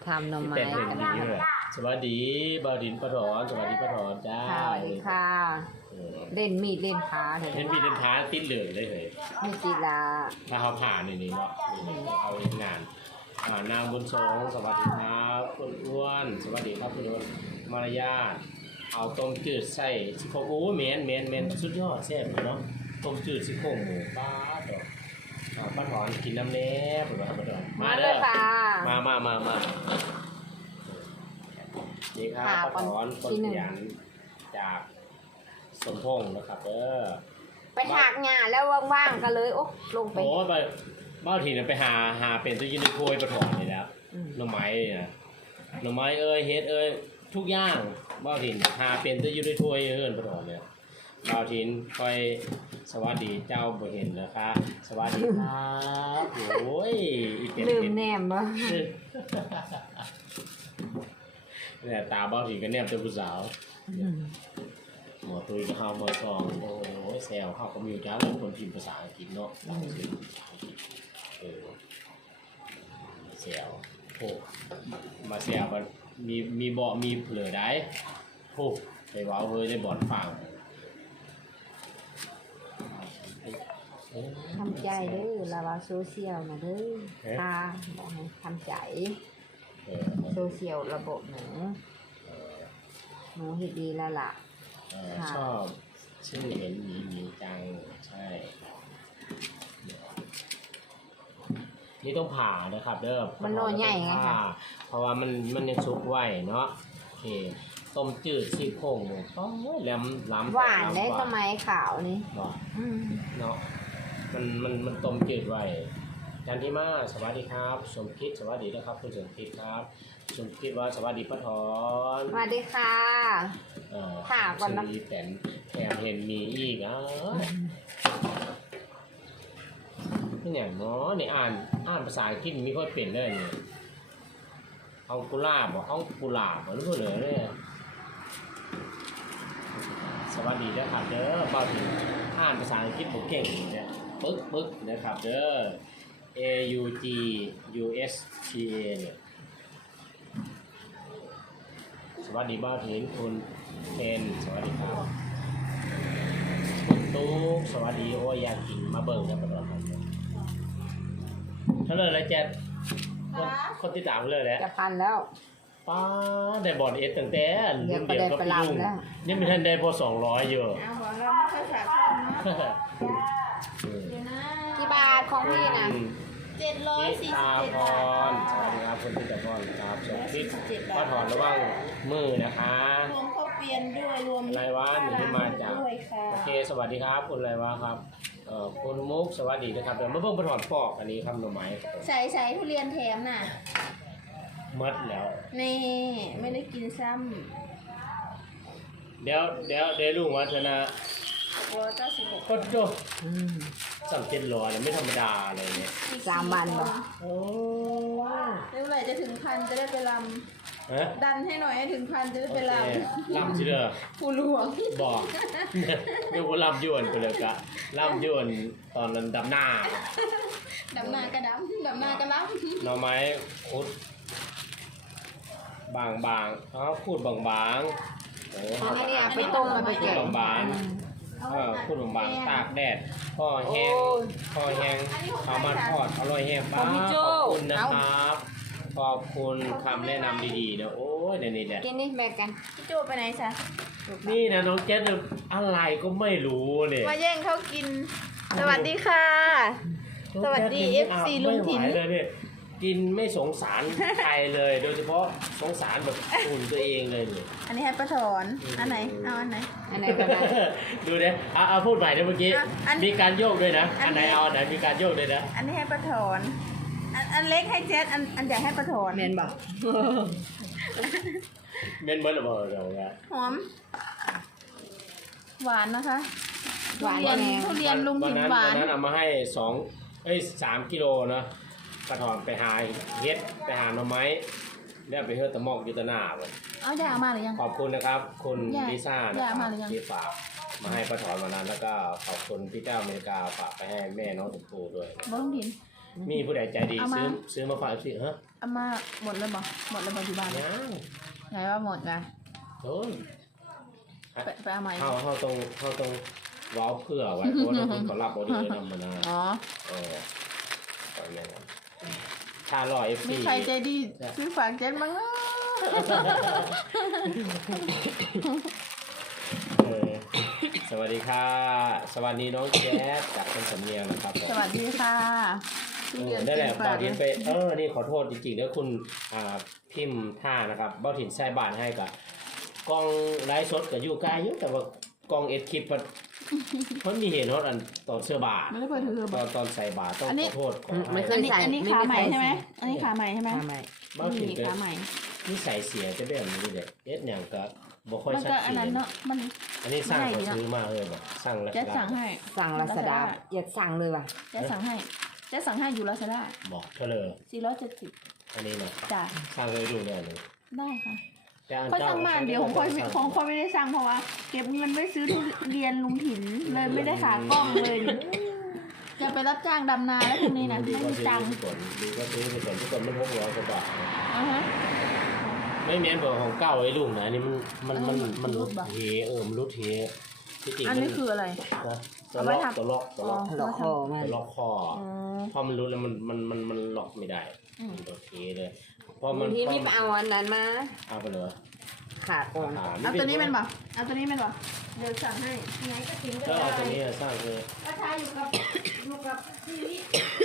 ทำหน่อไม้แต่เห็นดีเลยสวัสดีบ่าวดินปะถอนสวัสดีปะถอนจ้าค่ะสวัสดีค่ะเล่นมีดเล่นพาเถอะเห็นพี่เดินท้าติดเหลืองเลยเฮ้ยมีกีฬาถ้าเขาผ่านนี่เนาะเอาเองงานนางบุญสงสวัสดีครับคุณอ้วนสวัสดีครับคุณอ้วนมารยาทเอาต้มจืดใส่ซี่โครงโอ้เมนสุดยอดแซ่บเนาะต้มจืดซี่โครงหมูป้าดอกป้าถอนกินน้ำแน่ปะป้าถอนมาเลยค่ะมานี่ครับป้าถอนคนขยันจากสมพงษ์นะครับไปถากหญ้าแล้วว่างๆก็เลยโอ้ลงไปโอ้ไปบ้านทีเนี่ยไปหาเป็นตัวยืนในโพยป้าถอนเลยแล้วหน่อไม้เนี่ยหน่อไม้เฮ็ดทุกอย่างบ้านทีหาเป็นตัวยืนในโพยเฮือนป้าถอนเนี่ยบ้านทีคอยสวัสดีเจ้าบ่เห็นนะคะสวัสดีครับโอ้ยลืมแนมบ่เนี่ยตาบ้าผีก็แนบเป็นผู้สาวหมอตุยก็เข้ามาซองโอ้ยแซวเข้าก็มีจ้าเรื่องคนพิมพ์ภาษาอังกฤษเนาะแซวโอ้มาแซวมันมีเบาะมีเผลอได้โอ้ไปว้าวเฮ้ยได้บอดฟังทำใจเด้อลาวาโซเชียลนะเด้อค่ะบอกให้ทำใจโซเชียลระบบหนูเฮ็ดดีแล้วล่ะชอบชื่อเห็นหมีจังใช่นี่ต้องผ่านะครับเด้อมันนอนใหญ่ไงคะเพราะว่ามันยังชุกไหวเนาะโอเคต้มจืดซี่โครงโอ้ยแหลมล้ำหวานได้ทำไมขาวนี่เนาะมันต้มจืดไว้จันทิมาสวัสดีครับสมคิดสวัสดีนะครับคุณสมคิดครับสมคิดว่าสวัสดีป้าถอนสวัสดีค่ะค่ะก่อนนะแต่แถมเห็นมีอีกนี่เนี่ยเนาะนี่อ่านภาษาอังกฤษไม่ค่อยเป็นเลยนี่เอากุหลาบเอากุหลาบหรือเปล่าเนี่ยสวัสดีนะครับเด้อเบาถึงอ่านภาษาอังกฤษผมเก่งเนี่ยปึ๊กนะครับเด้อ A U G U S T A เนี่ยสวัสดีบ้าถึงคุณเทนสวัสดีครับคุณตุ๊กสวัสดีโอ้ยอยากกินมาเบิ่งกันตลอดครับถ้าเลยแล้วแจ๊ดคนที่ตามเลยแหละจะพันแล้วป้าได้บอลเอสตั้งแต่เดี๋ยวก็ได้ไปลำแล้วยังไม่ทันได้พอ200อยู่เอาของเราไม่ค่อยขาดทุนเนาะกี่บาทของพี่นะ 747 บาทสวัสดีครับคุณพิจารณ์ครับสวัสดีป้าถอนระว่างมือนะคะรวมข้าวเปลี่ยนด้วยรวมไรวะหนูที่มาจากโอเคสวัสดีครับคุณไรวะครับคุณมุกสวัสดีนะครับเดี๋ยวมาเพิ่งป้าถอนปอกอันนี้ครับหน่อไม้ใส่ทุเรียนแถมน่ะมัดแล้วนี่ไม่ได้กินซ้ำเดี๋ยวลุงวัฒนะ 196 ก็โจ้3,700เนี่ยไม่ธรรมดาเลยเนี่ย 3 วันบ่โอ้เมื่อไหร่จะถึง1,000จะได้ไปลำดันให้หน่อยให้ถึง1,000จะได้ไปลำชิเด้อผู้หลวงบอกเรียกว่าลำยวนไปเลยกะลำยวนตอนนั้นดำหน้ากระดำหน้ากระลำหน่อไม้คุดบางพูดบางอันนี้ไปต้มมาไปแกงบางพูดบางตากแดดพอแห้งเอามาทอดอร่อยแห้งป้าขอบคุณนะครับขอบคุณคำแนะนำดีๆนะโอ้ยนี่แหละกินนี่แบ่งกันพี่โจไปไหนซะนี่นะน้องแจ๊ดอะไรก็ไม่รู้เนี่ยมาแย่งเขากินสวัสดีค่ะสวัสดี FC ลุงถิ่นกินไม่สงสารใครเลยโดยเฉพาะสงสารแบบอุ่นตัวเองเลยเนี่ยอันนี้ให้ป้าถอนอันไหนเอาอันไหนก็ได้ดูเนี่ยเอาพูดใหม่เมื่อกี้มีการโยกด้วยนะอันไหนเอาไหนมีการโยกด้วยนะอันนี้ให้ป้าถอนอันเล็กให้เจ๊อันใหญ่ให้ป้าถอนเมนบอกเมนเบิร์ดหรือเปล่าเนี่ยหอมหวานนะคะหวานทุเรียนลุงถิ่นหวานวันนั้นเอามาให้3 กิโลนะกระถอนไปหาเฮ็ดไปหาหน่อไม้ได้ไปเฮ็ดตะมอกยุตนาเลยเอายามาหรือยังขอบคุณนะครับคุณลิซ่านะครับที่ฝากมาให้ป้าถอนวันนั้นแล้วก็ขอบคุณพี่เจ้าอเมริกาฝากไปให้แม่น้องตุ๊กปูด้วยบ้องดินมีผู้ใดใจดีซื้อมาฝากสิฮะเอามาหมดเลยบ่หมดเลยบ่ที่บ้านยังไหนว่าหมดนะโอ้ยไปเอาใหม่เขาต้องว้าวเพื่อไว้เพราะว่าเราเขารับบอดี้นำมานะอ๋อตอนนี้ครับชาลอย FC มีใครใจดีซื้อฝากเจ๊มั้งสวัสดีค่ะสวัสดีน้องแจ๊สจากคนสำเนียงนะครับผมสวัสดีค่ะได้แหละบอทินไปนี่ขอโทษจริงๆแล้วคุณพิมพ์ท่านะครับบอทินใส่บาทให้กับกล้องไลฟ์สดกับยูกายอยู่แต่ว่ากล้องเอ็ดคลิปมันมีเห็นว่าอันตอนเสื้อบาทไม่ได้เปิดถือตอนใส่บาทต้องขอโทษขอไม่เคให้ยใส่อันนี้ขาใหม่ใช่ไหมอันนี้ขาใหม่ใช่ไหมขาใหม่บอทินนี่เป็นขาใหม่นิสัยเสียจะเป็นแบบนี้เด็กเอ็ดอย่างก็บ่ค่อยมันชัดก็เจอันนั้นนเนาะมันอันนี้สร้างเขาซื้อมาเลยแบบสร้างแล้วแจ๊สั่งให้สั่งลาซาด้าอยากสั่งเลยว่ะแจ๊สั่งให้แจ๊สั่งให้อยู่ลาซาด้าบอกเธอเลย 470 อันนี้นะจ้ะสร้างเลยดูเนี่ยเลยได้ค่ะแต่อันค่อยเจ้าสั่งมาเดี๋ยวของค่อยไม่ได้สั่งเพราะว่าเก็บเงินไว้ซื้อทุเรียนลุงถิ่นเลยไม่ได้ขากล้องเลยจะไปรับจ้างดำนาแล้วทีนี้นะไม่มีตังค์ดีก็ซื้อไปก่อนทุกคนมัน600กว่าบาทอ่าฮะไม่เหมือนของเก่าไอ้ลุงนะอันนี้มันรุดบ่เทมันรุดเทที่จริงอันนี้คืออะไรนะตัวเอาล็ไว้อกทำตัวล็อกตัวล็อกหลอกคอมันตัวล็อกคออ๋อพอมันรุดแล้วมันล็อกไม่ได้อืมมันตัวเทเลยพอมับาน งทีมีไปเอาอันนั้นมาเอาไปเลยขาดก่อนเอาตัวนี้เป็นป่ะเอาตัวนี้เป็นป่ะเดี๋ยวสั่งให้ไงก็ทิ้งก็ก็ได้เอาตัวนี้สร้างเลยก็ใช้อยู่กับที่นี่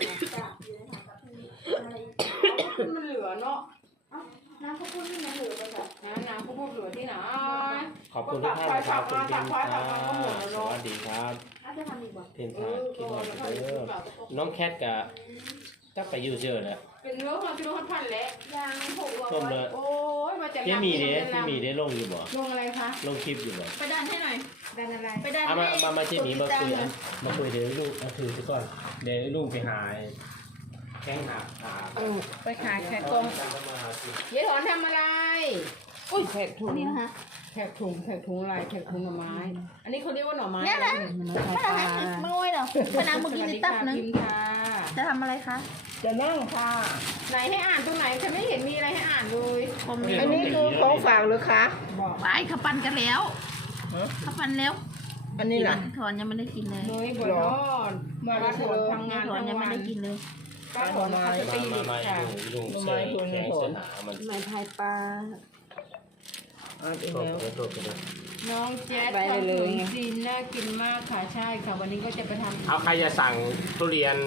มันเหลือเนาะน้ำข้าวปุ้นนี่มันเหลือไปแบบน้ำข้าวปุ้นเหลือที่ไหนขอบคุณทุกท่านนะครับคุณพิมพ์ครับสวัสดีครับจะทำอีกบ่พิมพ์ครับคิดว่าเด้อน้องแคทกับจักไปยูเซอร์เนี่ยเป็นเนื้อความกิโลพันแหละยาง600 ต้มเลยโอ้ยมาจากเจมีเด้ลงอยู่บ่ลงอะไรคะลงคลิปอยู่บ่ไปดันให้หน่อยดันอะไรไปดันเอาให้มาเจมีมาคุยมาคุยเดี๋ยวลูกมาถือไปก่อนเดี๋ยวลูกไปหาแข้งหาไปขายแขกกงเย้ถอนทำอะไรอุ้ยแขกถุงนี่นะคะแขกถุงอะไรแขกถุงหน่อไม้อันนี้เขาเรียกว่าหน่อไม้เนี่ยนะไม่ได้ให้ไม่โอ้ยเหรอพนังเมื่อกี้ติดตับนึงพิมพ์ค่ะจะทำอะไรคะจะนั่งค่ะไหนให้อ่านตรงไหนฉันไม่เห็นมีอะไรให้อ่านเลยอันนี้คือของฝากหรือคะบอกไปเขาปั่นกันแล้วเขาปั่นแล้วอันนี้ล่ะถอนยังไม่ได้กินเลยน้อยบนนอนมาถอนทำงานถอนยังไม่ได้กินเลยป้าถอนเขาจะตีมาค่ะลุงเสื้อแข้งเสื้อหนามันไม้พายปลาเอาอีกโทษแล้วไปโทษไปเลยน้องแจ๊ดไปทำขเลนยมจีนน่ากินมากค่ะใช่ค่ะวันนี้ก็จะไปทำเอาใครจะสั่งทุเรียน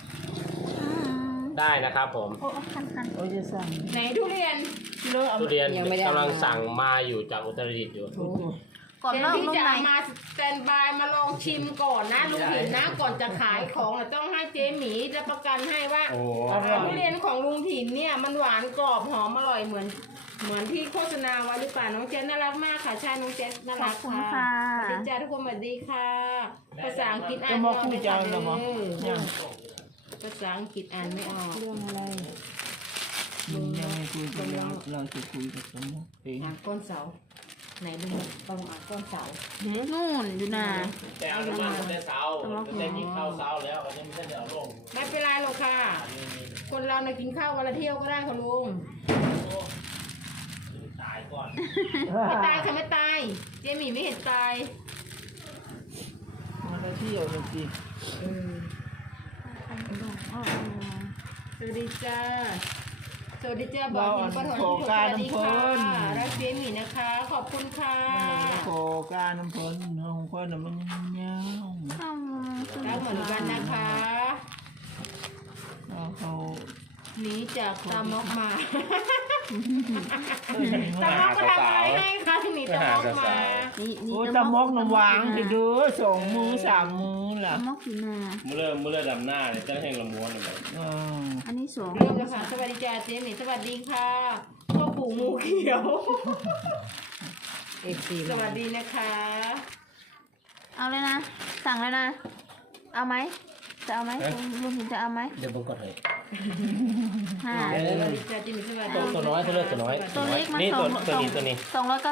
ได้นะครับผมโอ้คันโอ้ยจะสั่งไหนทุเรียนทุเรียนยังไม่ได้กำลังสั่งมาอยู่จากอุตรดิตถ์อยู่ก่อนที่จะมาสแตนบายมาลองชิมก่อนนะลุงถิ่นนะก่อนจะขายของต้องให้เจ๊หมีรับประกันให้ว่าโอ้ทุเรียนของลุงถิ่นเนี่ยมันหวานกรอบหอมอร่อยเหมือนที่โฆษณาไว้หรือเปล่าน้องเจนน่ารักมากค่ะใช่น้องเจนน่ารักค่ะสวัสดีจ้าทุกคนสวัสดีค่ะ ภาษาอังกฤษอ่านไม่ออกเลยภาษาอังกฤษอ่านไม่ออกเรื่องอะไรยังไม่คุยกันเราจะคุยกับสมมติเองอ่านก้นเสาไหนดูต้องอ่านก้นเสานู่นอยู่นะแต่เอาน้ำมันแต่เสาแต่กินข้าวเสาแล้วอันนี้ไม่ใช่เดี๋ยวลงไม่เป็นไรหรอกค่ะ คนเราเนี่ยกินข้าววันละเที่ยวก็ได้ค่ะลุงตายก่อนไม่ตายค่ะไม่ตายเจหมี่ไม่เห็นตายมาเที่ยวเลยสิสวัสดีจ้าสวัสดีจ้าบอกหินปะทนทุกคนสวัสดีค่ะรักเจหมี่นะคะ ขอบคุณค่ะโคการน้ำพ้นของคนน่ะมันเงี้ยวรักเหมือนกันนะคะเขาหนีจากตามอกมาตาตามอกก็ทำอะไรให้คะถึงหนีตามอกมาโอ้ตะมกน้ำวางไปดู2 มือ 3 มือล่ะมอกอยู่นาเมื่อดำหน้าเนี่ยจะแห้งละม้วนเลยอันนี้สองเริ่มแล้วค่ะสวัสดีจ้าเจหมี่สวัสดีค่ะพ่อปู่งูเขียวเอฟซีสวัสดีนะคะเอาเลยนะ สั่งเลยนะ เอาไหมจะเอาไหมลุงจะเอาไหมเดี๋ยวผมกดให้ห้าสวัสดีจ้าจิมมี่สวัสดีตัวน้อยตัวเล็กตัวน้อยตัวเล็กมานี่สตัอวงตัวนี้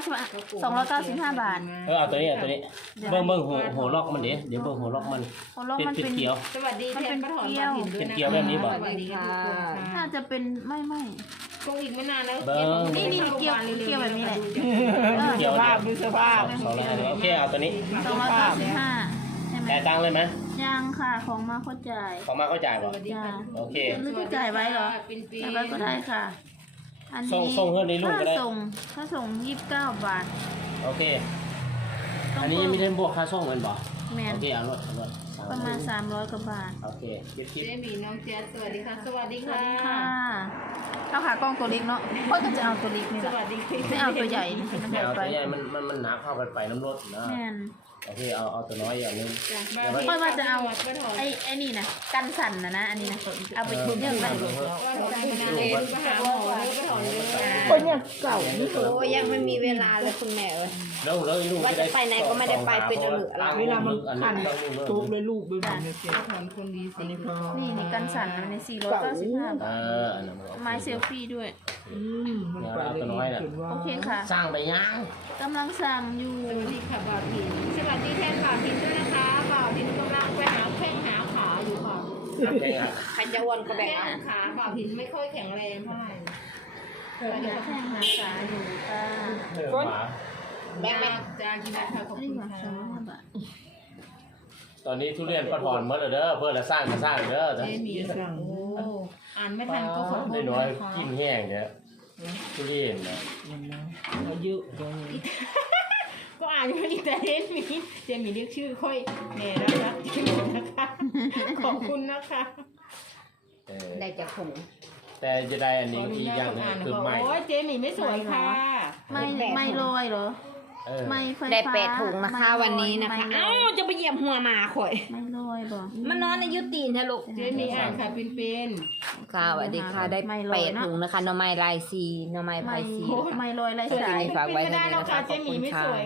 295 บาทเอาตัวนี้เบิ่งหัวล็อกมันเดี๋ยวเบิ่งหัวล็อกมันโอ้โลกมันเป็นเป็นเกียวสวัสดีแทนป้าถอนป้าถิ่นด้วยเป็นนะเกี๊ยวแบบนี้บ่สวัสดีค่ะน่าจะเป็นไม่คงอีกไม่นานแล้วนี่เกี๊ยวแบบนี้แหละเกี๊ยวภาพดูสภาพ 200โอเคเอาตัวนี้ 295ใช่ไหมจ่ายตังค์เลยไหมยังค่ะของมาเข้าใจายของมาเข้าจ่ายสบ่วัสดีค่ะโอเคหรือจะจ่ายไว้เหรอปินปีจ่ายไว้ก็ได้ค่ะ อันนี้ส่งเพื่อนในลูกก็ได้ถ้าส่ง29 บาทโอเค อันนี้ยังไม่ได้บวกค่าส่งเงินบ่แมนโอเคเอารถประมาณ300 กว่าบาทโอเคคิดเจมี่น้องแจ๊สสวัสดีค่ะ สวัสดีสวัค่ะสดีค่ะเอาขากล้องตัวเล็กเนาะเพราะก็จะเอาตัวเล็กนี่สแหละวัสดีค่ะไม่เอาตัวใหญ่นะมันไม่ใหญ่เอาไปตัวใหญ่มันหนักเข้ากันไปน้ำรถนะแมนโอเคเอาตัวน้อยอย่างนึงค่อยว่าจะเอาไอ้นี่นะกันสั่นนะอันนี้นะเอาไปทุนเนี่ยไปว่าถอนไปนานเลยไปหาหมอเลยไปถอนเลยคนเนี่ยเก่านี่โอ้ยังไม่มีเวลาเลยคุณแม่เอ้ยแล้วลูกว่าจะไปไหนก็ไม่ได้ไปเป็นเหลือเวลามันขันทุบเลยลูกไปหมดเนี่ยเจ๊ถอนคนดีสินี่กันสั่นใน495 บาทอันนั้นไม้เซลฟี่ด้วยมันไปละเอียดขึ้นว่าโอเคค่ะสร้างไปยังกำลังสั่งอยู่สวัสดีค่ะบ่าวทินสวัสดีแทนบ่าวทินด้วยนะคะบ่าวทินกำลังไปหาแข้งหาขาอยู่ค่ะใครจะอ้วนก็แบ่งแข้เอางขาบ่าวทินไม่ค่อยแข็งแรงเท่าไหร่หาแท่งหาสายอยู่ค่ะแบ่งไหมจานกินได้ค่ะขอบนี่คุณหว่าค่ะ 200 บาทตอนนี้ทุเรียนปะทอนเมื่อเด้อเพื่อจะสร้างเด้อเจมี่โอ้อ่านไม่ทันก็ขอโทได้ษน้อยนะคะกินแห้งเนี่ยทุเรียนนะเราเยอะจังก็อ่านอยู่ในแต่เจมี่เรียกชื่อค่อยแหน่รักเจมี่นะคะขอบคุณนะคะได้จากถุงแต่จะได้อันนี้อีกอย่างนึงคือใหม่โอ้ยเจมี่ไม่สวยค่ะไม่ลอยเหรอ ไม่ไฟฟ้าได้8 ถุงนะคะ วันนี้นะคะไม่ลเอ้าอยจะไปเหยียบหัวหมาข่อยไม่ลอยบ่มันนอนในยุตีนนะลูกเจมี่อ่านค่ะเป็นค่ะสวัสดีค่ะได้8 ถุงนะคะหน่อไม้ลายสีหน่อไม้ไม่พายสีไม่ลอยไรเพื่อสาที่ยมีฝากไว้ไม่เท่าได้นี้แล้วนะคะค่ะขเจอบคุมี่ณไม่ค่ะสวย